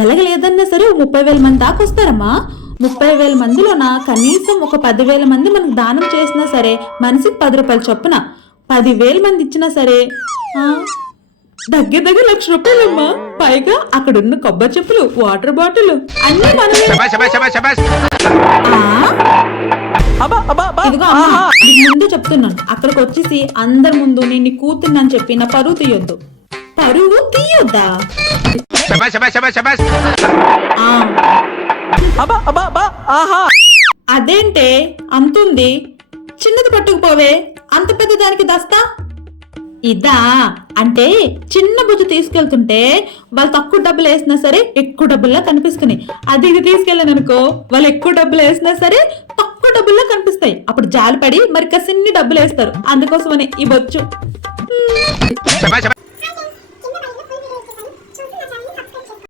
ఎలాగలేదన్నా సరే 30,000 మంది దాకా వస్తారమ్మా. 30,000 మందిలోన కనీసం ఒక 10,000 మంది మనకు దానం చేసినా సరే మనిషికి 10 రూపాయలు చొప్పున 10,000 మంది ఇచ్చినా సరే దగ్గర దగ్గర 1,00,000 రూపాయలమ్మా. పైగా అక్కడున్న కొబ్బరి చెప్పులు, వాటర్ బాటిల్ అన్ని మనమే. ఇదిగో అమ్మా, నీకు ముందు చెప్తున్నాను, అక్కడికి వచ్చేసి అందరి ముందు నేను నీ కూతున్నని చెప్పి నా పరువు తీయొద్దు. పరువు తీయొద్దా? అదేంటే అంతుంది, చిన్నది పట్టుకుపోవే, అంత పెద్ద దానికి దస్తా. ఇదా అంటే చిన్న బుజ్జు తీసుకెళ్తుంటే వాళ్ళు తక్కువ డబ్బులు వేసినా సరే ఎక్కువ డబ్బుల్లా కనిపిస్తున్నాయి. అది ఇది తీసుకెళ్ళాను అనుకో, వాళ్ళు ఎక్కువ డబ్బులు వేసినా సరే తక్కువ డబ్బుల్లా కనిపిస్తాయి. అప్పుడు జాలిపడి మరి కసిన్ని డబ్బులు వేస్తారు. అందుకోసమని ఈ బొచ్చు.